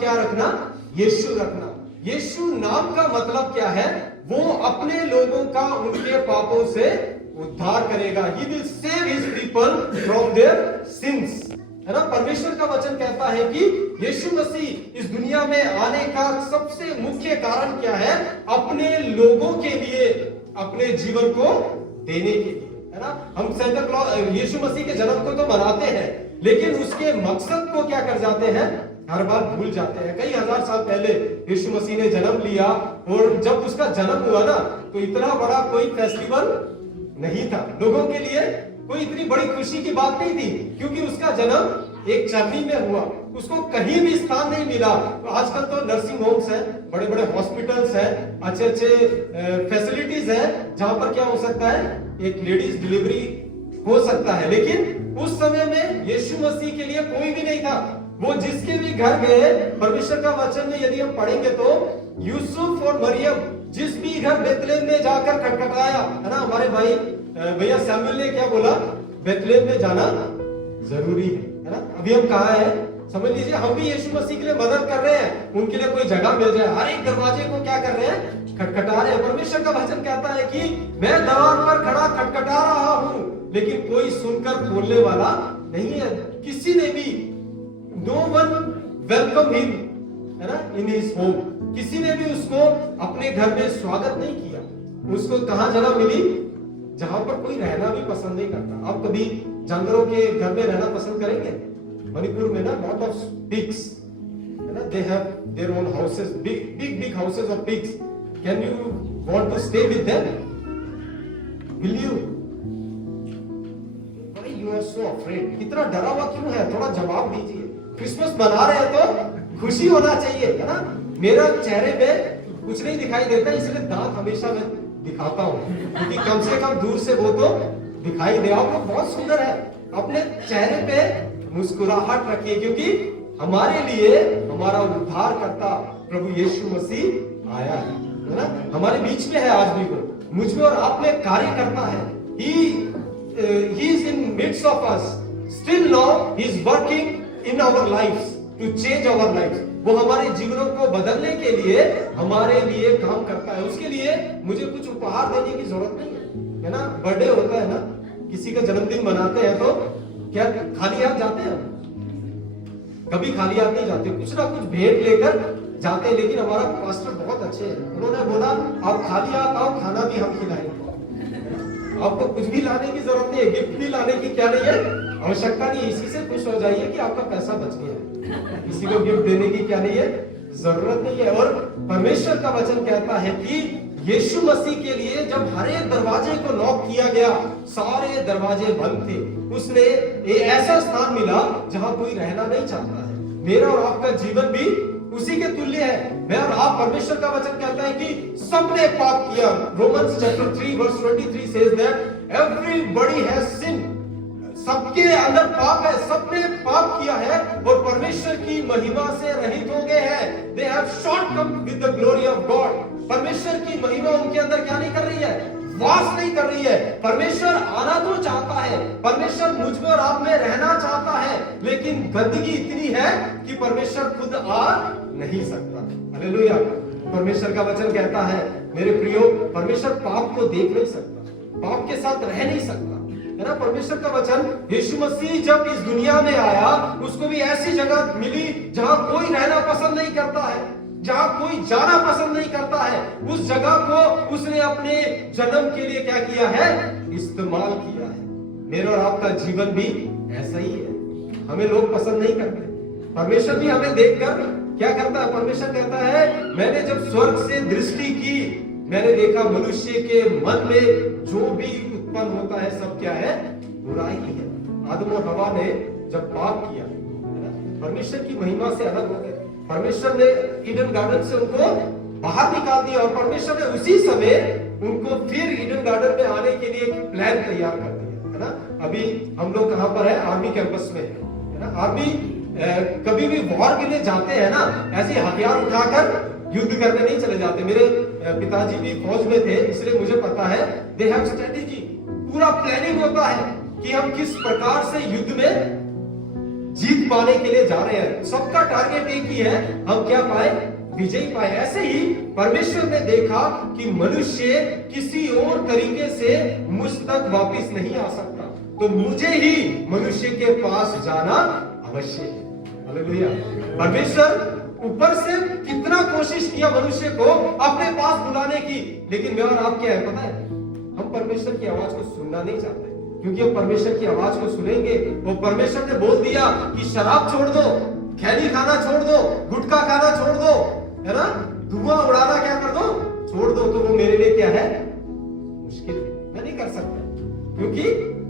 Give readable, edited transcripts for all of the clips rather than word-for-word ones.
क्या रखना? यीशु रखना। यीशु नाम का मतलब क्या है? वो अपने लोगों का उनके पापों से उद्धार करेगा। He will save his people from their sins। है ना? परमेश्वर का वचन कहता है कि यीशु मसीह इस दुनिया में आने का सबसे मुख्य कारण क्या है? अपने लोगों के लिए, अपने जीवन को देने के लिए। है ना? हम सेंटा क्लॉज यीशु मसीह के जन्म को तो मनाते हैं, लेकिन उसके मकसद को क्या कर जाते हैं? हर बार भूल जाते हैं। कई हजार साल पहले यीशु मसीह ने जन्म लिया, और जब उसका जन्म हुआ ना, तो इतना बड़ा कोई फेस्टिवल नहीं था लोगों के लिए, कोई इतनी बड़ी खुशी की बात नहीं थी, क्योंकि उसका जन्म एक चरनी में हुआ, उसको कहीं भी स्थान नहीं मिला। तो आजकल तो नर्सिंग होम्स हैं, बड़े बड़े हॉस्पिटल्स हैं, अच्छे अच्छे फैसिलिटीज हैं, जहां पर क्या हो सकता है? एक लेडीज डिलीवरी हो सकता है। लेकिन उस समय में यीशु मसीह के लिए कोई भी नहीं था। वो जिसके भी घर गए, परमेश्वर का वचन में यदि हम पढ़ेंगे तो यूसुफ और मरियम जिस भी घर बेतलेहम में जाकर खटखटाया, है ना? हमारे भाई भैया सैमुअल ने क्या बोला? बेतलेहम में जाना जरूरी है ना? अभी हम कहाँ हैं? समझ लीजिए, हम भी यीशु मसीह के लिए मदद कर रहे हैं, उनके लिए कोई जगह मिल जाए, हर एक दरवाजे को क्या कर रहे हैं? खटखटा रहे हैं। परमेश्वर का वचन कहता है कि मैं द्वार पर खड़ा खटखटा रहा हूं, लेकिन कोई सुनकर खोलने वाला नहीं है। किसी ने भी, नो वन वेलकम हिम, है ना, इन हिज होम। किसी ने भी उसको अपने घर में स्वागत नहीं किया। उसको कहां जगह मिली? जहां पर कोई रहना भी पसंद नहीं करता। आप कभी जानवरों के घर में रहना पसंद करेंगे? मणिपुर में ना लॉट ऑफ पिग्स, है ना, they have their own houses, big houses of pigs. Can you want to stay with them? Will you? You are so afraid. कितना डरा हुआ क्यों है? थोड़ा जवाब दीजिए। क्रिसमस मना रहे हैं तो खुशी होना चाहिए, है ना? मेरा चेहरे पे कुछ नहीं दिखाई देता, इसलिए दांत हमेशा मैं दिखाता हूं, क्योंकि कम से कम दूर से वो तो दिखाई दे। आपको बहुत सुंदर है। अपने चेहरे पे मुस्कुराहट रखिए, क्योंकि हमारे लिए हमारा उद्धार करता प्रभु यीशु मसीह आया है ना? हमारे बीच में है आज भी। वो मुझ में और आप में कार्य करता है। He is in midst of us. Still now he is working in our lives to change our lives. वो हमारे जीवनों को बदलने के लिए हमारे लिए काम करता है। उसके लिए मुझे कुछ उपहार देने की जरूरत नहीं है ना? बर्थडे होता है ना, किसी का जन्मदिन मनाते हैं, तो क्या खाली हाथ जाते हैं? कभी खाली हाथ नहीं जाते, कुछ ना कुछ भेंट लेकर जाते हैं। लेकिन हमारा पास्टर बहुत अच्छे हैं, उन्होंने बोला आप खाली हाथ आओ, खाना भी हम खिलाएंगे। आपको कुछ भी लाने की जरूरत नहीं है, गिफ्ट भी लाने की क्या नहीं है? आवश्यकता नहीं है। इसी से खुश हो जाइए कि आपका पैसा बच गया। किसी को गिफ्ट देने की क्या नहीं है? जरूरत नहीं है। और परमेश्वर का वचन कहता है कि यीशु मसीह के लिए जब हर एक दरवाजे को नॉक किया गया, सारे दरवाजे बंद थे, उसने एक ऐसा स्थान मिला जहां कोई रहना नहीं चाहता है। मेरा और आपका जीवन भी उसी के तुल्य है। मैं और आप, परमेश्वर का वचन कहता है कि सबने पाप किया। Romans chapter 3 verse 23 says that everybody has sin. सबके अंदर पाप है, सबने पाप किया है और परमेश्वर की महिमा से रहित हो गए हैं। They have short come with the glory of God. परमेश्वर की महिमा उनके अंदर क्या नहीं कर रही है? वास नहीं कर रही है। परमेश्वर आना तो चाहता है, परमेश्वर मुझ में और आप में रहना चाहता है, लेकिन गंदगी इतनी है कि परमेश्वर खुद आ नहीं सकता। हालेलुया। परमेश्वर का वचन कहता है, मेरे प्रियो, परमेश्वर पाप को देख नहीं सकता, पाप के साथ रह नहीं सकता, है ना? परमेश्वर का वचन, यीशु मसीह जब इस दुनिया में आया, उसको भी ऐसी जगह मिली जहां कोई रहना पसंद नहीं करता है, जहां कोई जाना पसंद नहीं करता है। उस जगह को उसने अपने जन्म के लिए क्या किया है? इस्तेमाल किया है। मेरा और आपका जीवन भी ऐसा ही है। हमें लोग पसंद नहीं करते, परमेश्वर भी हमें देखकर क्या करता है? परमेश्वर कहता है, मैंने जब स्वर्ग से दृष्टि की, मैंने देखा मनुष्य के मन में जो भी उत्पन्न होता है सब क्या है? बुराई ही है। आदम और हवा ने जब पाप किया, परमेश्वर की महिमा से अलग हो गए। परमेश्वर ने ईडन गार्डन से उनको बाहर निकाल दिया और परमेश्वर ने उसी समय उनको फिर ईडन गार्डन में आने के लिए एक प्लान तैयार कर दिया, है ना? अभी हम लोग कहां पर है? आर्मी कैंपस में है ना? आर्मी कभी भी वॉर के लिए जाते हैं ना, ऐसे हथियार उठाकर युद्ध करने नहीं चले जाते। मेरे पिताजी भी फौज में थे, इसलिए मुझे पता है। दे हैव स्ट्रेटेजी, पूरा प्लानिंग होता है कि हम किस प्रकार से युद्ध में जीत पाने के लिए जा रहे हैं। सबका टारगेट एक ही है, हम क्या पाए, विजयी पाए। ऐसे ही परमेश्वर ने देखा कि मनुष्य किसी और तरीके से मुझ तक वापस नहीं आ सकता, तो मुझे ही मनुष्य के पास जाना अवश्य है। हालेलुया। परमेश्वर ऊपर से कितना कोशिश किया मनुष्य को अपने पास बुलाने की, लेकिन मैं और आप क्या है पता है, हम परमेश्वर की आवाज को सुनना नहीं चाहते, क्योंकि हम परमेश्वर की आवाज को सुनेंगे, वो परमेश्वर ने बोल दिया कि शराब छोड़ दो, खैनी खाना छोड़ दो, गुटखा खाना छोड़ दो, है ना, धुआं उड़ाना क्या कर दो, छोड़ दो, तो वो मेरे लिए क्या है, मुश्किल, मैं नहीं कर सकता। क्योंकि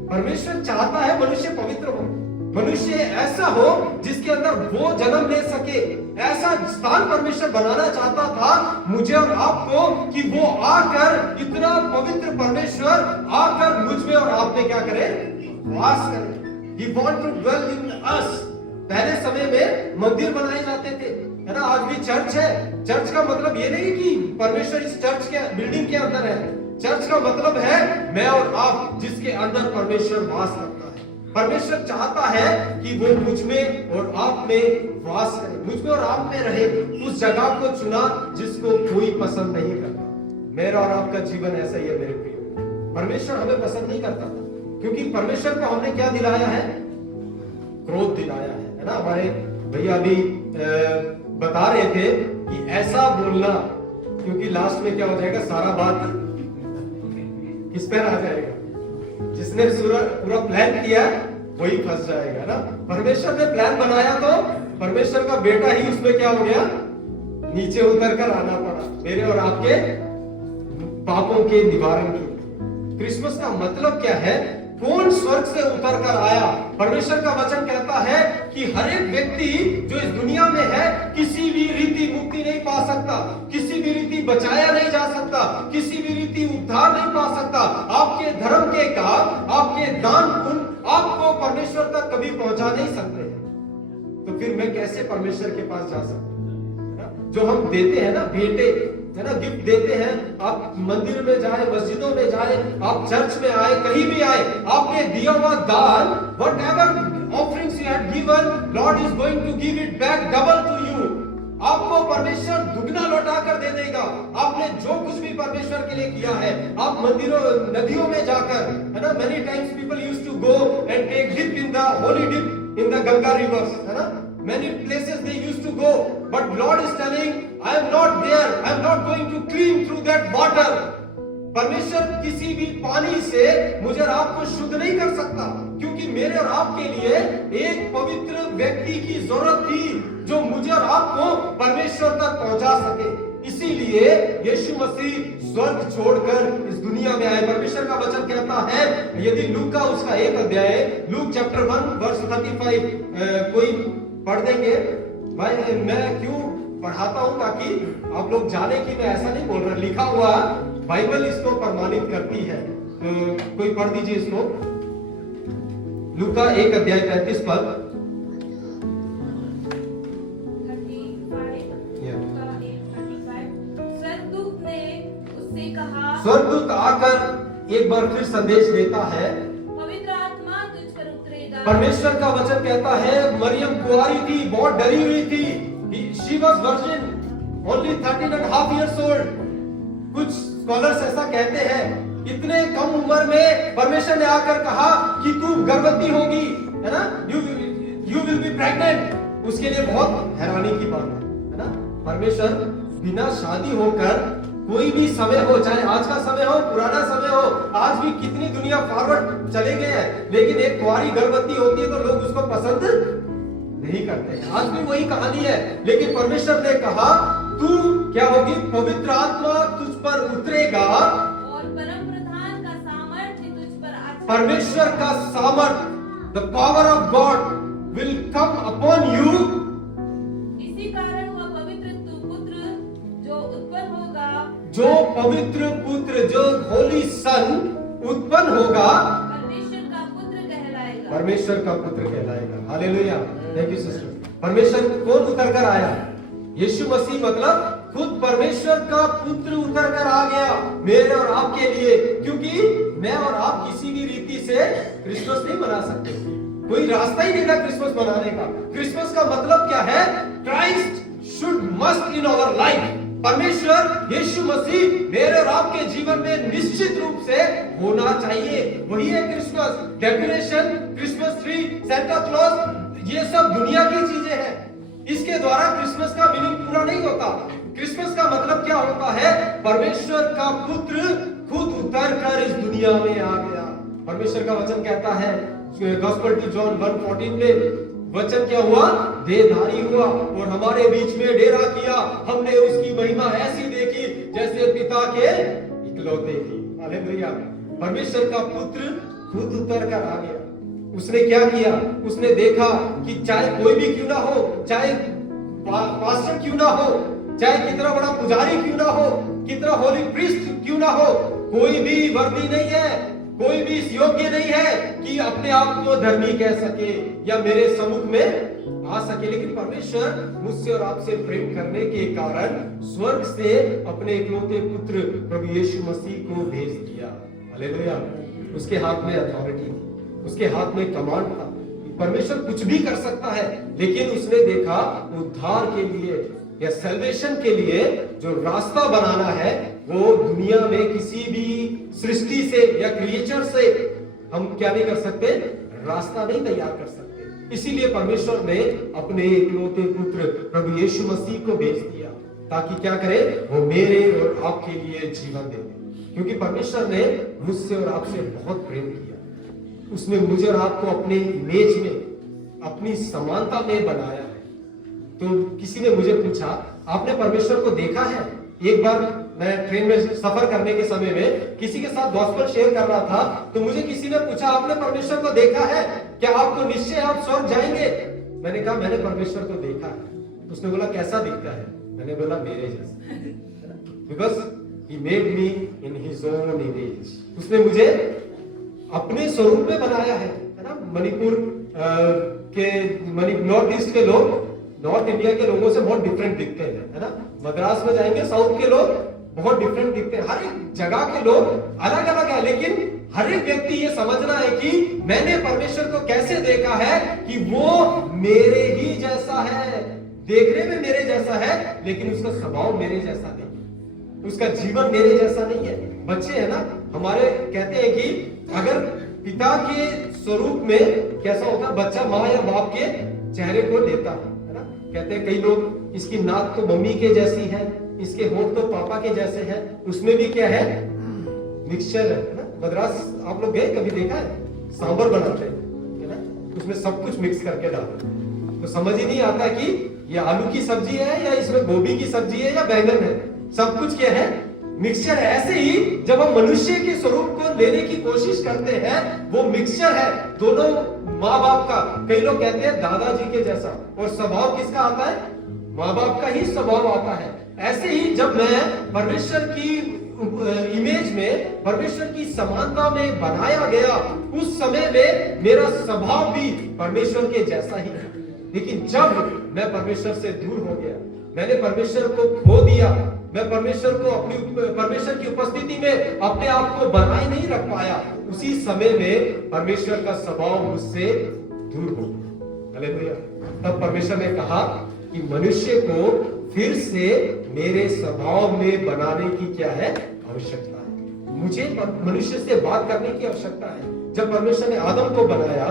परमेश्वर चाहता है मनुष्य पवित्र हो, मनुष्य ऐसा हो जिसके अंदर वो जन्म ले सके। ऐसा स्थान परमेश्वर बनाना चाहता था मुझे और आपको कि वो आकर, इतना पवित्र परमेश्वर आकर मुझ में और आप में क्या करे, वास करे। He want to dwell in us। पहले समय में मंदिर बनाए जाते थे, है ना, आज भी चर्च है। चर्च का मतलब ये नहीं कि परमेश्वर इस चर्च के बिल्डिंग के अंदर है। चर्च का मतलब है मैं और आप जिसके अंदर परमेश्वर वास करता है। परमेश्वर चाहता है कि वो मुझ में और आप में वास करे, मुझ में और आप में रहे। उस जगह को चुना जिसको कोई पसंद नहीं करता। मेरा और आपका जीवन ऐसा ही है मेरे प्रिय। परमेश्वर हमें पसंद नहीं करता, क्योंकि परमेश्वर को हमने क्या दिलाया है, क्रोध दिलाया है ना। हमारे भैया अभी बता रहे थे कि ऐसा बोलना, क्योंकि लास्ट में क्या हो जाएगा, सारा बात किस पर आ जाएगा, जिसने पूरा प्लान किया वही फंस जाएगा ना। परमेश्वर ने प्लान बनाया तो परमेश्वर का बेटा ही उसमें क्या हो गया, नीचे उतर कर आना पड़ा मेरे और आपके पापों के निवारण के। क्रिसमस का मतलब क्या है, कौन स्वर्ग से उतर कर आया। परमेश्वर का वचन कहता है कि हर एक व्यक्ति जो इस दुनिया में है किसी भी रीति मुक्ति नहीं पा सकता, किसी भी रीति बचाया नहीं जा सकता, किसी भी रीति उद्धार नहीं पा सकता। आपके धर्म के काम, आपके दान पुण्य आपको परमेश्वर तक कभी पहुंचा नहीं सकते। तो फिर मैं कैसे परमेश्वर के पास जा सकता? जो हम देते हैं ना, भेंटे है ना, गिफ्ट देते हैं, आप मंदिर में जाए, मस्जिदों में जाए, आप चर्च में आए, कहीं भी आए, आपने दिया हुआ दान, whatever offerings you had given, Lord is going to give it back double to you। आपको परमेश्वर दुगना लौटा कर दे देगा। आपने जो कुछ भी परमेश्वर के लिए किया है, आप मंदिरों नदियों में जाकर, है ना, many times people used to go and take dip in the holy dip in the Ganga rivers, है ना, many places they used to go, but Lord is telling, I am not there, I am not going to clean through that water। परमेश्वर किसी भी पानी से मुझे और आपको शुद्ध नहीं कर सकता, क्योंकि मेरे और आपके लिए एक पवित्र व्यक्ति की जरूरत थी जो मुझे और आपको परमेश्वर तक पहुंचा सके। इसीलिए यीशु मसीह स्वर्ग छोड़कर इस दुनिया में आए। परमेश्वर का वचन कहता है, यदि लूक का उसका 1 अध्याय, लूक चैप्टर 1 वर्स 35 कोई पढ़ देंगे। भाई मैं क्यों पढ़ाता हूं, ताकि आप लोग जाने कि मैं ऐसा नहीं बोल रहा, लिखा हुआ बाइबल इसको प्रमाणित करती है। तो कोई पढ़ दीजिए इसको, लूका 1 अध्याय 35 पद। स्वर्गदूत आकर एक बार फिर संदेश देता है, पवित्र आत्मा तुझ पर उतरेगा। परमेश्वर का वचन कहता है, मरियम कुंवारी थी, बहुत डरी हुई थी। She was virgin, only 13.5 years old। कुछ स्कॉलर्स ऐसा कहते हैं, इतने कम उम्र में परमेश्वर ने आकर कहा कि तू गर्भवती होगी, है ना, you will be pregnant। उसके लिए बहुत हैरानी की बात है ना। परमेश्वर बिना शादी होकर कोई भी समय हो, चाहे आज का समय हो, पुराना समय हो, आज भी कितनी दुनिया फॉरवर्ड चले गए हैं, लेकिन एक कुंवारी गर्भवती होती है तो लोग उसको पसंद नहीं करते हैं। आज भी वही कहानी है, लेकिन परमेश्वर ने कहा तू क्या होगी, पवित्र आत्मा तुझ पर उतरेगा और परम प्रधान का सामर्थ्य तुझ पर आच्छादित। परमेश्वर का सामर्थ्य, the power of God will come upon you. इसी कारण वह पवित्र पुत्र जो उत्पन्न होगा, जो पवित्र पुत्र, जो होली सन उत्पन्न होगा, परमेश्वर का पुत्र कहलाएगा। परमेश्वर का पुत्र कहलाएगा। Hallelujah, thank you sister. परमेश्वर कौन उतर कर आया? यीशु मसीह, मतलब खुद परमेश्वर का पुत्र उतर कर आ गया मेरे और आपके लिए। क्योंकि मैं और आप किसी भी रीति से क्रिसमस नहीं मना सकते, कोई रास्ता ही नहीं था क्रिसमस मनाने का। क्रिसमस का मतलब क्या है? Christ should must in our life. परमेश्वर यीशु मसीह मेरे और आपके जीवन में निश्चित रूप से होना चाहिए। वही है Christmas. Decoration, Christmas tree, Santa Claus, ये सब दुनिया की चीजें हैं। इसके द्वारा क्रिसमस का मीनिंग पूरा नहीं होता। क्रिसमस का मतलब क्या होता है? परमेश्वर का पुत्र खुद उतर कर इस दुनिया में आ गया। परमेश्वर का वचन कहता है गॉस्पेल टू जॉन 1:14 में, वचन क्या हुआ? देहधारी हुआ और हमारे बीच में डेरा किया। हमने उसकी महिमा ऐसी देखी जैसे पिता के इकलौते की। हालेलुया। परमेश्वर का पुत्र खुद उतर कर आ गया। उसने क्या किया? उसने देखा कि चाहे कोई भी क्यों ना हो, चाहे पास्टर क्यों ना हो, चाहे कितना बड़ा पुजारी क्यों ना हो, कितना होली प्रीस्ट क्यों ना हो, कोई भी वर्दी नहीं है, कोई भी इस योग्य नहीं है कि अपने आप को धर्मी कह सके या मेरे सम्मुख में आ सके। लेकिन परमेश्वर मुझसे और आपसे प्रेम करने के कारण स्वर्ग से अपने इकलौते पुत्र प्रभु यीशु मसीह को भेज दिया। हालेलुया। उसके हाथ में अथॉरिटी थी, उसके हाथ में कमांड था। परमेश्वर कुछ भी कर सकता है, लेकिन उसने देखा उद्धार के लिए या सैल्वेशन के लिए जो रास्ता बनाना है वो दुनिया में किसी भी सृष्टि से या क्रिएचर से हम क्या नहीं कर सकते? रास्ता नहीं तैयार कर सकते। इसीलिए परमेश्वर ने अपने इकलौते पुत्र प्रभु यीशु मसीह को भेज दिया ताकि क्या करे? वो मेरे और आपके लिए जीवन दे। क्योंकि परमेश्वर ने मुझसे और आपसे बहुत प्रेम किया। उसने मुझे और आपको अपने इमेज में, अपनी समानता में बनाया है। तो किसी ने मुझे पूछा, आपने परमेश्वर को देखा है? एक बार मैं ट्रेन में सफर करने के समय में किसी के साथ गॉस्पेल शेयर कर रहा था, तो मुझे किसी ने पूछा, आपने परमेश्वर को देखा है? क्या आपको निश्चय आप स्वर्ग जाएंगे? मैंने कहा मैंने परमेश्वर को देखा है। उसने बोला कैसा दिखता है? मैंने बोला मेरे जैसा, because he made me in his own image. उसने मुझे अपने स्वरूप में बनाया है ना। मणिपुर नॉर्थ ईस्ट के लोग नॉर्थ इंडिया के लोगों से बहुत डिफरेंट दिखते हैं, है ना। मद्रास में जाएंगे, साउथ के लोग बहुत डिफरेंट दिखते हैं। हर एक जगह के लोग अलग अलग है, लेकिन हर एक व्यक्ति ये समझना है कि मैंने परमेश्वर को कैसे देखा है कि वो मेरे ही जैसा है, देखने में मेरे जैसा है, लेकिन उसका स्वभाव मेरे जैसा नहीं है, उसका जीवन मेरे जैसा नहीं है। बच्चे है ना हमारे, कहते हैं कि अगर पिता के स्वरूप में कैसा होता है, बच्चा माँ या बाप के चेहरे को लेता है ना। कहते हैं कई लोग इसकी नाक तो मम्मी के जैसी है, इसके होंठ तो पापा के जैसे हैं, उसमें भी क्या है? मिक्सचर है ना। मद्रास आप लोग गए, कभी देखा है? सांबर बनाते हैं है ना, उसमें सब कुछ मिक्स करके डालते हैं, तो समझ ही नहीं आता कि ये आलू की सब्जी है या इसमें गोभी की सब्जी है या बैंगन है। सब कुछ क्या है? मिक्सचर है। ऐसे ही जब हम मनुष्य के स्वरूप को लेने की कोशिश करते हैं, वो मिक्सचर है दोनों माँ बाप का। कई लोग कहते हैं दादाजी के जैसा, और स्वभाव किसका आता है? माँ बाप का ही स्वभाव आता है। ऐसे ही जब मैं परमेश्वर की इमेज में, परमेश्वर की समानता में बनाया गया, उस समय में मेरा स्वभाव भी परमेश्वर के जैसा ही है। लेकिन जब मैं परमेश्वर से दूर हो गया, मैंने परमेश्वर को खो दिया, मैं परमेश्वर की उपस्थिति में अपने आप को बनाए नहीं रख पाया, उसी समय में परमेश्वर का स्वभाव मुझसे दूर हो गया। हालेलुया। तब परमेश्वर ने कहा कि मनुष्य को फिर से मेरे स्वभाव में बनाने की क्या है? आवश्यकता है। मुझे मनुष्य से बात करने की आवश्यकता है। जब परमेश्वर ने आदम को बनाया,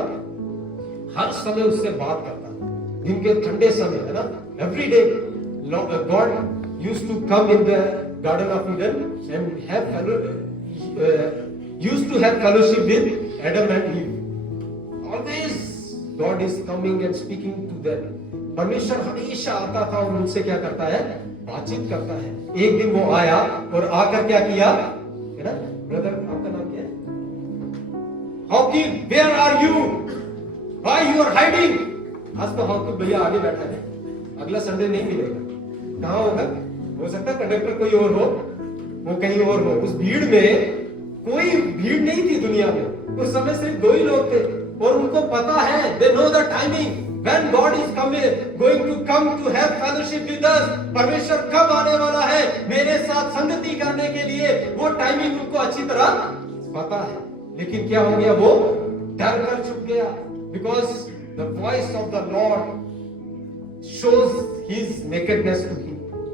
हर समय उससे बात करता, दिन के ठंडे समय है ना, every day God used to come in the Garden of Eden and used to have fellowship with Adam and Eve. Always God is coming and speaking to them. परमेश्वर हमेशा आता था और उनसे क्या करता है? बातचीत करता है। एक दिन वो आया और आकर क्या किया? है ना ब्रदर, आपका नाम क्या है? Hockey, where are you? Why you are hiding? आज तो हॉकी भैया आगे बैठा है, अगला संडे नहीं मिलेगा। कहाँ होगा? हो सकता है कंडक्टर कोई और हो, वो कहीं और हो। उस भीड़ में कोई भीड़ नहीं थी दुनिया में, उस समय सिर्फ दो ही लोग थे और उनको पता है, they know the timing when God is going to come to have fellowship with us। परमेश्वर कब आने वाला है मेरे साथ संगति करने के लिए, वो टाइमिंग उनको अच्छी तरह पता है। लेकिन क्या हो गया? वो डर कर छुप गया, because the voice of the Lord shows his nakedness to him.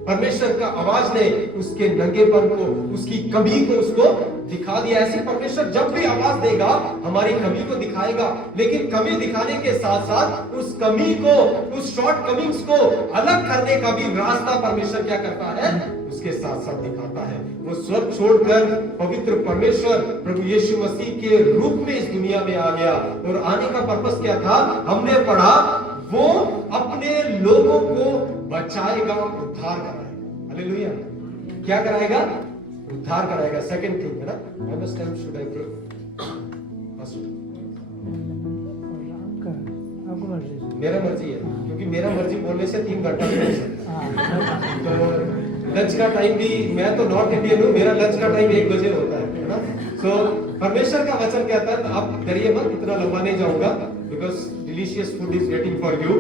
परमेश्वर का आवाज ने उसके नंगेपन को, उसकी कमी को उसको दिखा दिया। ऐसे परमेश्वर जब भी आवाज देगा हमारी कमी को दिखाएगा, लेकिन कमी दिखाने के साथ साथ उस कमी को, उस शॉर्ट कमिंग्स को अलग करने का भी रास्ता परमेश्वर क्या करता है, उसके साथ साथ दिखाता है। वो स्वर्ग छोड़कर पवित्र परमेश्वर प्रभु यीशु मसीह के रूप में इस दुनिया में आ गया, और आने का पर्पस क्या था हमने पढ़ा, वो अपने लोगों को बचाएगा, उद्धार कराएगा। हालेलुया। क्या कराएगा? उद्धार कराएगा। सेकंड थिंग है ना, how much time should I pray? मेरा मर्जी है, क्योंकि मेरा मर्जी बोलने से 3 घंटा हो सकता। तो लंच का टाइम भी, मैं तो नॉर्थ इंडियन हूँ, मेरा लंच का टाइम 1 बजे होता है ना। सो परमेश्वर का वचन कहता है, आप डरिए मत, इतना लंबा नहीं जाऊंगा, because delicious food is waiting for you.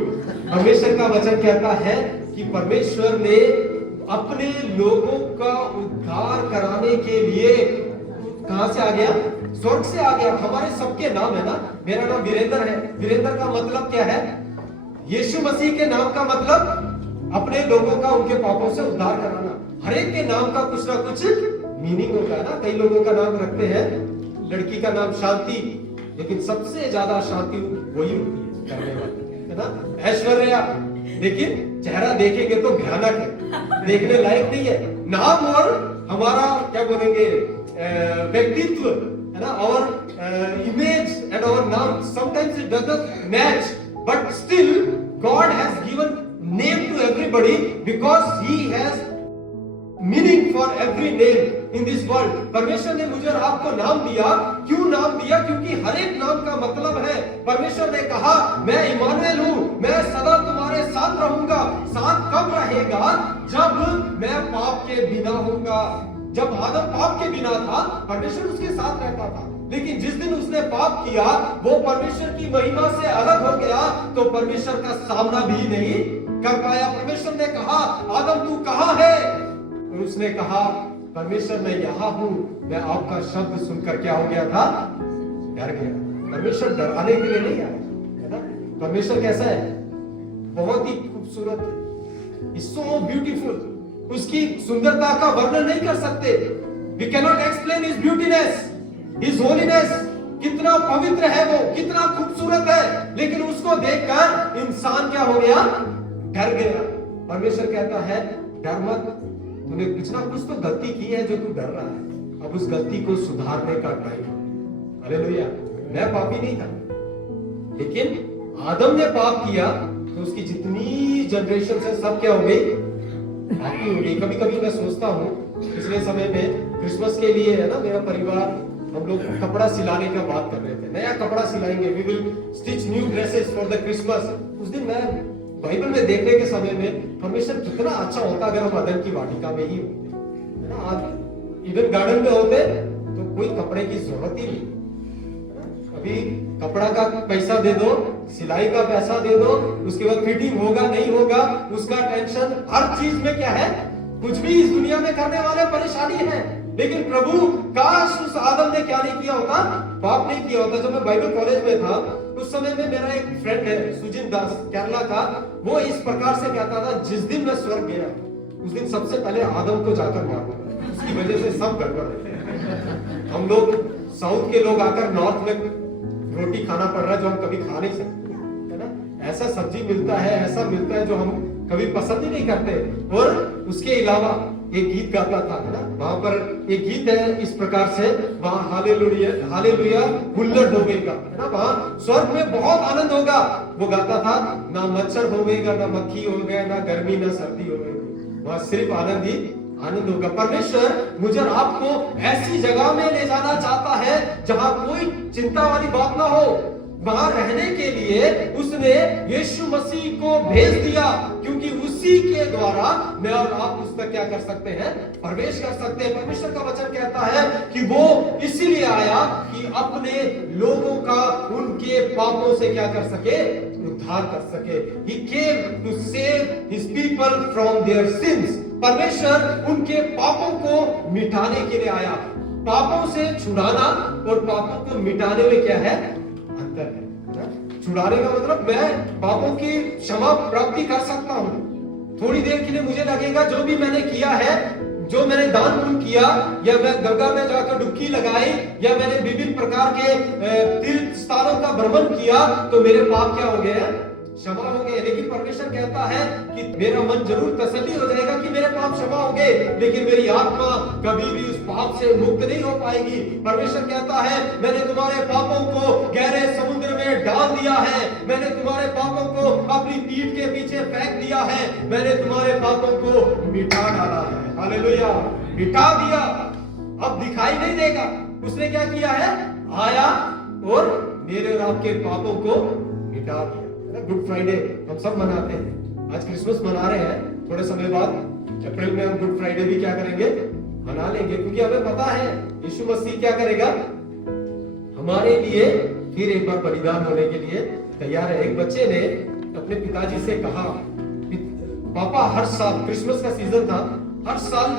परमेश्वर का वचन कहता है कि परमेश्वर ने अपने लोगों का उद्धार कराने के लिए कहां से आ गया? स्वर्ग से आ गया। हमारे सबके नाम है ना, मेरा नाम वीरेंद्र है। वीरेंद्र का मतलब क्या है? यीशु मसीह के नाम का मतलब अपने लोगों का उनके पापों से उद्धार कराना। हर एक के नाम का कुछ ना कुछ मीनिंग होता है ना। कई लोगों का नाम रखते हैं, लड़की का नाम शांति, लेकिन सबसे ज्यादा शांति वही होती है करने वाली, है ना, ऐश्वर्या, लेकिन चेहरा देखेंगे तो भयानक है, देखने लायक नहीं है। नाम और हमारा क्या बोलेंगे व्यक्तित्व, है ना, और इमेज एंड आवर नाम sometimes it doesn't match, but still God has given name to everybody because he has meaning for every name in this world. परमेश्वर ने मुझे और आपको नाम दिया। क्यों नाम दिया? क्योंकि हर एक नाम का मतलब है। परमेश्वर ने कहा, मैं इमानुएल हूं, मैं सदा तुम्हारे साथ रहूंगा। साथ कब रहेगा? जब मैं पाप के बिना होऊंगा। जब आदम पाप के बिना था, परमेश्वर उसके साथ रहता था, लेकिन जिस दिन उसने पाप किया, वो परमेश्वर की महिमा से अलग हो गया, तो परमेश्वर का सामना भी नहीं कर पाया। परमेश्वर ने कहा, आदम तू कहां है? और उसने कहा, परमेश्वर मैं यहां हूं। मैं आपका शब्द सुनकर क्या हो गया था? डर गया। परमेश्वर डराने के लिए नहीं आया, है ना। परमेश्वर कैसा है? बहुत ही खूबसूरत है, इज सो ब्यूटीफुल। उसकी सुंदरता का वर्णन नहीं कर सकते। We can not explain his beautyness, his holiness. कितना पवित्र है वो, कितना खूबसूरत है, लेकिन उसको देखकर इंसान क्या हो गया? डर गया। परमेश्वर कहता है, डर मत, तूने कुछ ना कुछ तो गलती की है जो तू डर रहा है। अब उस गलती को सुधारने का टाइम। हालेलुया। मैं पापी नहीं था, लेकिन आदम ने पाप किया तो उसकी जितनी जनरेशन है सब क्या हो गई? पापी हो गई। कभी कभी मैं सोचता हूँ, पिछले समय में क्रिसमस के लिए, है ना, मेरा परिवार हम लोग कपड़ा सिलाने का बात कर रहे थे। नया कपड़ा सिलाएंगे, we will stitch new dresses for the Christmas. उस दिन मैं बाइबल में देखने के समय में, परमेश्वर कितना अच्छा होता अगर हम अदन की वाटिका में ही होते, है ना। आज ईडन गार्डन में होते तो कोई कपड़े की जरूरत ही नहीं। अभी कपड़ा का पैसा दे दो, सिलाई का पैसा दे दो, उसके बाद फिटिंग होगा नहीं होगा उसका टेंशन। हर चीज में क्या है? कुछ भी इस दुनिया में करने वाले परेशानी है। लेकिन प्रभु, काश उस आदम ने क्या नहीं किया होता? पाप नहीं किया होता। जब मैं बाइबल कॉलेज में था, उस समय में मेरा एक फ्रेंड है सुजिन दास, केरला का, वो इस प्रकार से कहता था, जिस दिन मैं स्वर्ग गया उस दिन सबसे पहले आदम को जाकर मारूंगा, उसकी वजह से सब गड़बड़ है। हम लोग साउथ के लोग आकर नॉर्थ में रोटी खाना पड़ रहा है जो हम कभी खा नहीं सकते, है ना। ऐसा सब्जी मिलता है, ऐसा मिलता है जो हम कभी पसंद ही नहीं करते। और उसके अलावा एक गीत गाता था, है ना, वहां पर एक गीत है इस प्रकार से, वहां हालेलुया हालेलुया हुल्लड़ होवेगा, है ना, वहां स्वर्ग में बहुत आनंद होगा। वो गाता था, ना मच्छर होवेगा, ना मक्खी होगा, ना गर्मी ना सर्दी होगी, वहां सिर्फ आनंद ही आनंद होगा। परमेश्वर मुझे आपको ऐसी जगह में ले जाना चाहता है जहां कोई चिंता वाली बात ना हो। वहां रहने के लिए उसने यीशु मसीह को भेज दिया, क्योंकि उसी के द्वारा मैं और आप उस तक क्या कर सकते हैं? प्रवेश कर सकते हैं। परमेश्वर का वचन कहता है कि वो इसीलिए आया कि अपने लोगों का उनके पापों से क्या कर सके? उद्धार कर सके। He came to save his people from their sins. परमेश्वर उनके पापों को मिटाने के लिए आया। पापों से छुड़ाना और पापों को मिटाने में क्या है? अंतर है। छुड़ाने का मतलब मैं पापों की क्षमा प्राप्ति कर सकता हूँ। थोड़ी देर के लिए मुझे लगेगा जो भी मैंने किया है, जो मैंने दान पुण्य किया, या मैं गंगा में जाकर डुबकी लगाई, या मैंने विभिन्न प्रकार के तीर्थ स्थानों का भ्रमण किया, तो मेरे पाप क्या हो गए हैं? क्षमा हो गए। लेकिन परमेश्वर कहता है कि मेरा मन जरूर तसल्ली हो जाएगा कि मेरे पाप क्षमा हो गए, लेकिन मेरी आत्मा कभी भी उस पाप से मुक्त नहीं हो पाएगी। परमेश्वर कहता है मैंने तुम्हारे पापों को गहरे समुद्र में डाल दिया है, मैंने तुम्हारे पापों को अपनी पीठ के पीछे फेंक दिया है, मैंने तुम्हारे पापों को मिटा डाला है। हालेलुया, मिटा दिया, अब दिखाई नहीं देगा। उसने क्या किया है? आया और मेरे और आपके पापों को मिटा दिया। गुड फ्राइडे हम सब मनाते हैं, आज क्रिसमस मना रहे हैं, थोड़े समय बाद अप्रैल में हम गुड फ्राइडे भी क्या करेंगे? मना लेंगे, क्योंकि हमें पता है यीशु मसीह क्या करेगा? हमारे लिए फिर एक बार बलिदान होने के लिए तैयार है। एक बच्चे ने अपने पिताजी से कहा, पापा हर साल, क्रिसमस का सीजन था, हर साल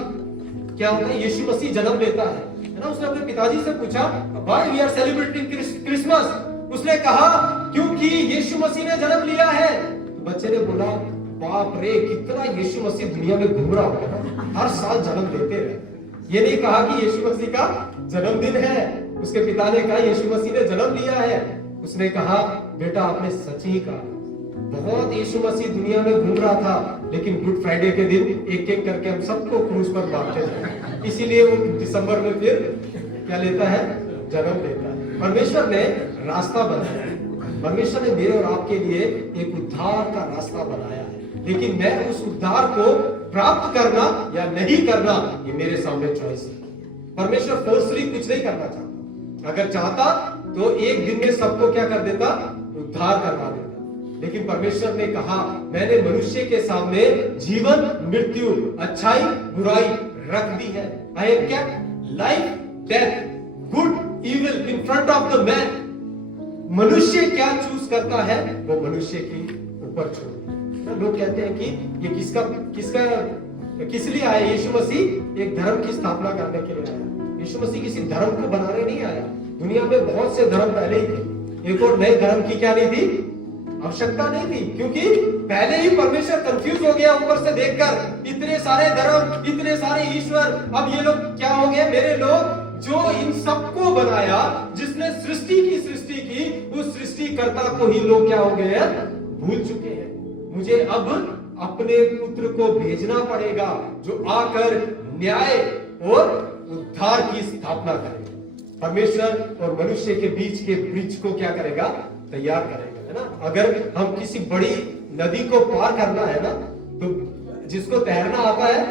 क्या होता है? यीशु मसीह जन्म लेता है ना। उसने अपने पिताजी से पूछा, why we are celebrating Christmas? उसने कहा क्योंकि यीशु मसीह ने जन्म लिया है। तो बच्चे ने बोला, बाप रे, कितना यीशु मसीह दुनिया में घूम रहा होगा ना, हर साल जन्म लेते रहे। ये नहीं कहा कि यीशु मसीह का जन्मदिन है। उसके पिता ने कहा यीशु मसीह ने जन्म लिया है। उसने कहा बेटा आपने सच ही कहा, बहुत यीशु मसीह दुनिया में घूम रहा था, लेकिन गुड फ्राइडे के दिन एक एक करके हम सबको क्रूस पर बांधते जाए, इसीलिए वो दिसंबर में फिर क्या लेता है? जन्म लेता है। परमेश्वर ने रास्ता बनाया, परमेश्वर ने मेरे और आपके लिए एक उद्धार का रास्ता बनाया है, लेकिन मैं उस उद्धार को प्राप्त करना या नहीं करना, ये मेरे सामने चॉइस है। परमेश्वर फोर्सली कुछ नहीं करना चाहता। अगर चाहता तो एक दिन में सबको क्या कर देता? उद्धार करवा देता। लेकिन परमेश्वर ने कहा मैंने मनुष्य के सामने जीवन, मृत्यु, अच्छाई, बुराई रख दी है। I have kept life, death, good, evil in front of the man. मनुष्य क्या चूज करता है वो मनुष्य की ऊपर छोड़। लोग कहते हैं कि ये किस लिए आया? यीशु मसीह एक धर्म की स्थापना करने के लिए आया। यीशु मसीह किसी धर्म को बनाने नहीं आया। दुनिया में बहुत से धर्म पहले ही थे, एक और नए धर्म की क्या नहीं थी? आवश्यकता नहीं थी, क्योंकि पहले ही परमेश्वर कंफ्यूज हो गया ऊपर से देखकर, इतने सारे धर्म, इतने सारे ईश्वर, अब ये लोग क्या हो गए? मेरे लोग जो इन सबको बनाया, जिसने सृष्टि की उस सृष्टिकर्ता को ही लोग क्या हो गए हैं? भूल चुके हैं। मुझे अब अपने पुत्र को भेजना पड़ेगा जो आकर न्याय और उद्धार की स्थापना करेगा। परमेश्वर और मनुष्य के बीच के ब्रिज को क्या करेगा? तैयार करेगा, है ना। अगर हम किसी बड़ी नदी को पार करना है ना, तो जिसको तैरना आता है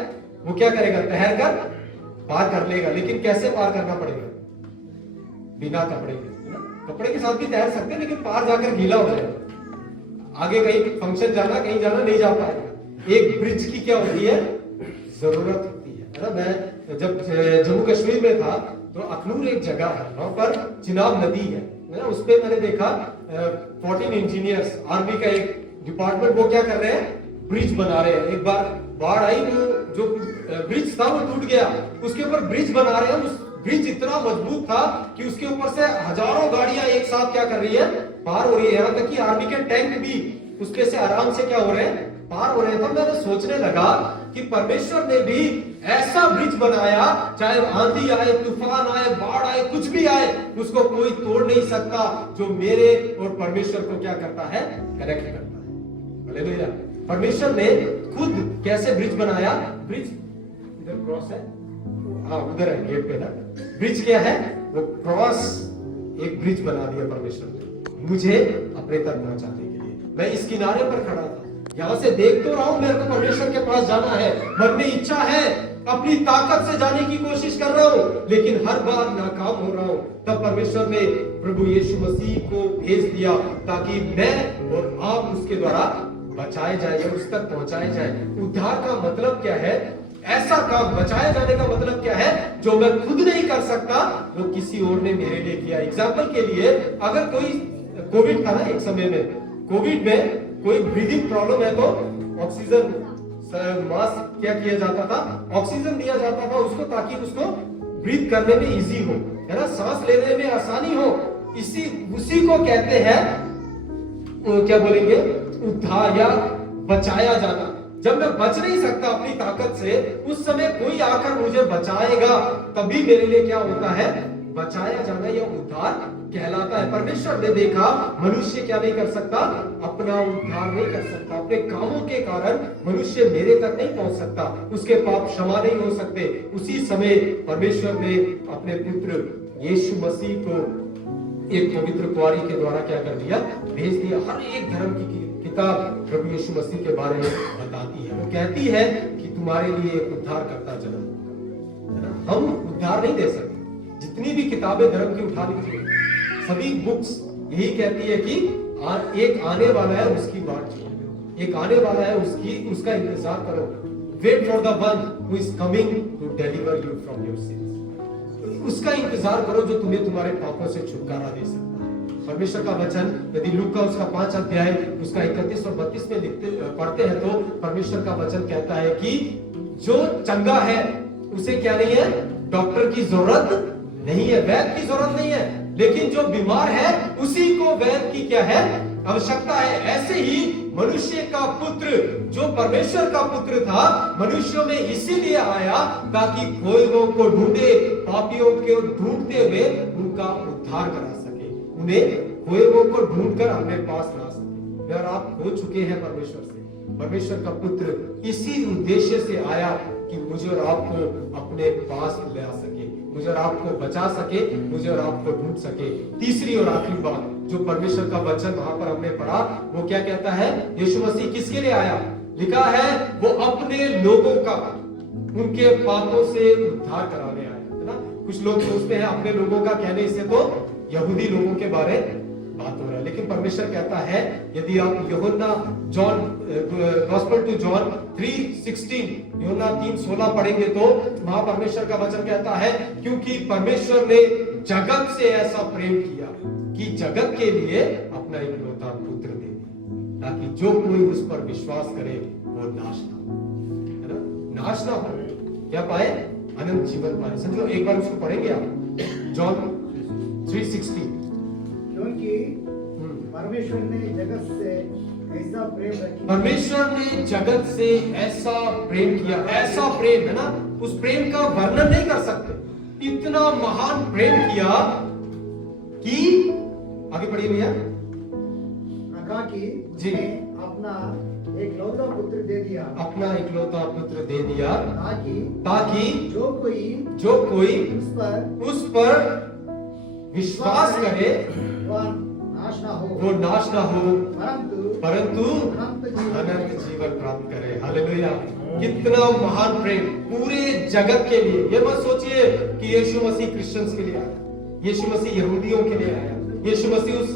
वो क्या करेगा? तैर कर पार कर लेगा। लेकिन कैसे पार करना पड़ेगा? बिना कपड़े के, है ना। कपड़े के साथ भी तैर सकते हैं, लेकिन पार जाकर गीला हो जाएगा। आगे कहीं फंक्शन जाना, कहीं जाना, नहीं जा पाएगा। एक ब्रिज की क्या होती है? जरूरत होती है ना। मैं जब जम्मू कश्मीर में था तो अखनूर एक जगह है, वहां पर चिनाब नदी है ना। उस पे मैंने देखा 14 इंजीनियर्स, आर्मी का एक डिपार्टमेंट, वो क्या कर रहे हैं? ब्रिज बना रहे हैं। एक बार बाढ़ आई, वो जो ब्रिज था वो टूट गया, उसके ऊपर ब्रिज बना रहे हैं। उस ब्रिज इतना मजबूत था कि उसके ऊपर से हजारों गाड़ियां एक साथ क्या कर रही है? पार हो रही है। यहाँ तक कि आर्मी के टैंक भी उसके से आराम से क्या हो रहे हैं? पार हो रहे हैं। तब मैंने सोचने लगा कि परमेश्वर ने भी ऐसा ब्रिज बनाया, चाहे आंधी आए, तूफान आए, बाढ़ आए, कुछ भी आए, उसको कोई तोड़ नहीं सकता, जो मेरे और परमेश्वर को क्या करता है? कनेक्ट करता है। हालेलुया। परमेश्वर ने खुद कैसे ब्रिज बनाया? ब्रिज इधर क्रॉस है, हाँ उधर है गेट पे ना। ब्रिज क्या है? वो क्रॉस, एक ब्रिज बना दिया परमेश्वर ने मुझे अपने तक पहुंचाने के लिए। मैं इस किनारे पर खड़ा था, यहां से देख तो रहा हूं मेरे को परमेश्वर के पास जाना है, मन में इच्छा है, अपनी ताकत से जाने की कोशिश कर रहा हूं, लेकिन हर बार नाकाम हो रहा हूं। तब परमेश्वर ने प्रभु यीशु मसीह को भेज दिया ताकि मैं और आप उसके द्वारा बचाए जाए या उस तक पहुंचाए जाए। उद्धार का मतलब क्या है? ऐसा काम, बचाए जाने का मतलब क्या है? जो मैं खुद नहीं कर सकता वो किसी और ने मेरे लिए किया। एग्जाम्पल के लिए, अगर कोई कोविड था ना, एक समय में कोविड में कोई ब्रीदिंग प्रॉब्लम है तो ऑक्सीजन मास्क क्या किया जाता था? ऑक्सीजन दिया जाता था उसको, ताकि उसको ब्रीथ करने में इजी हो, है ना, सांस लेने में आसानी हो। उसी को कहते हैं क्या बोलेंगे, उद्धार या बचाया जाना। जब मैं बच नहीं सकता अपनी ताकत से, उस समय कोई आकर मुझे बचाएगा, तभी मेरे लिए क्या होता है, बचाया जाना या उद्धार कहलाता है। परमेश्वर ने देखा मनुष्य क्या नहीं कर सकता, अपना उद्धार नहीं कर सकता, अपने कामों के कारण मनुष्य मेरे तक नहीं पहुंच सकता, उसके पाप क्षमा नहीं हो सकते। उसी समय परमेश्वर ने अपने पुत्र यीशु मसीह को एक पवित्र कुंवारी के द्वारा क्या कर दिया, भेज दिया। हर एक धर्म की किताब प्रभु यीशु मसीह के बारे में बताती है। वो कहती है कि तुम्हारे लिए एक उद्धार करता जन्म, है ना। हम उद्धार नहीं दे सकते। जितनी भी किताबें धर्म की उठा लीजिए, सभी बुक्स यही कहती है कि एक आने वाला है, उसकी बात छोड़ो, एक आने वाला है, उसका इंतजार करो। Wait for the one who is coming to deliver you from your sins. उसका इंतजार करो जो तुम्हें तुम्हारे पापों से छुटकारा दे सकता है। परमेश्वर का वचन यदि लूका उसका 5 अध्याय उसका 31 और 32 में पढ़ते हैं, तो परमेश्वर का वचन कहता है कि जो चंगा है उसे क्या नहीं है, डॉक्टर की जरूरत नहीं है, वैद्य की जरूरत नहीं है, लेकिन जो बीमार है उसी को वैद्य की क्या है, आवश्यकता है। ऐसे ही मनुष्य का पुत्र जो परमेश्वर का पुत्र था, मनुष्यों में इसीलिए आया ताकि खोए को ढूंढे, पापियों को ढूंढते हुए उनका उद्धार करा सके, उन्हें खोए को ढूंढकर अपने पास ला सके। अगर आप खो चुके हैं परमेश्वर से, परमेश्वर का पुत्र इसी उद्देश्य से आया कि मुझे और आपको अपने पास ला सके, मुझे और आपको बचा सके, मुझे और आपको ढूंढ सके। तीसरी और आखिरी बात जो परमेश्वर का वचन वहां पर हमने पढ़ा, वो क्या कहता है, यीशु मसीह किसके लिए आया, लिखा है वो अपने लोगों का उनके पापों से उद्धार कराने आया, है ना। कुछ लोग सोचते हैं अपने लोगों का कहने से तो यहूदी लोगों के बारे बात हो रहा है, लेकिन परमेश्वर कहता है, यदि आप यूहन्ना गॉस्पेल टू जॉन 3:16 यूहन्ना 3:16 पढ़ेंगे तो वहां परमेश्वर का वचन कहता है, क्योंकि परमेश्वर ने जगत से ऐसा प्रेम किया कि जगत के लिए अपना इकलौता पुत्र दे दिया, ताकि जो कोई उस पर विश्वास करे वो नाश ना हो, है ना, नाश ना हो, क्या पाए, अनंत जीवन पाए। समझो, एक बार उसको पढ़ेंगे आप, जॉन 3:16। क्योंकि परमेश्वर ने जगत से ऐसा प्रेम रखा, परमेश्वर ने जगत से ऐसा प्रेम किया, ऐसा प्रेम, है ना, उस प्रेम का वर्णन नहीं कर सकते, इतना महान प्रेम किया कि, आगे पढ़िए भैया, रखा कि उसने अपना इकलौता पुत्र दे दिया, अपना इकलौता पुत्र दे दिया, ताकि जो कोई उस पर विश्वास करे वह नाश ना हो, परंतु अनंत जीवन प्राप्त करे। हालेलुया। कितना महान प्रेम पूरे जगत के लिए। ये मत सोचिए कि यीशु मसीह क्रिश्चियंस के लिए आया, यीशु मसीह यहूदियों के लिए आया, यीशु मसीह उस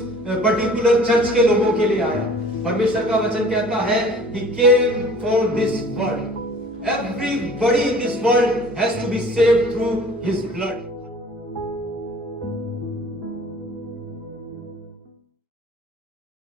पर्टिकुलर चर्च के लोगों के लिए आया। परमेश्वर का वचन कहता है, he came for this world. Everybody in this world has to be saved through his blood.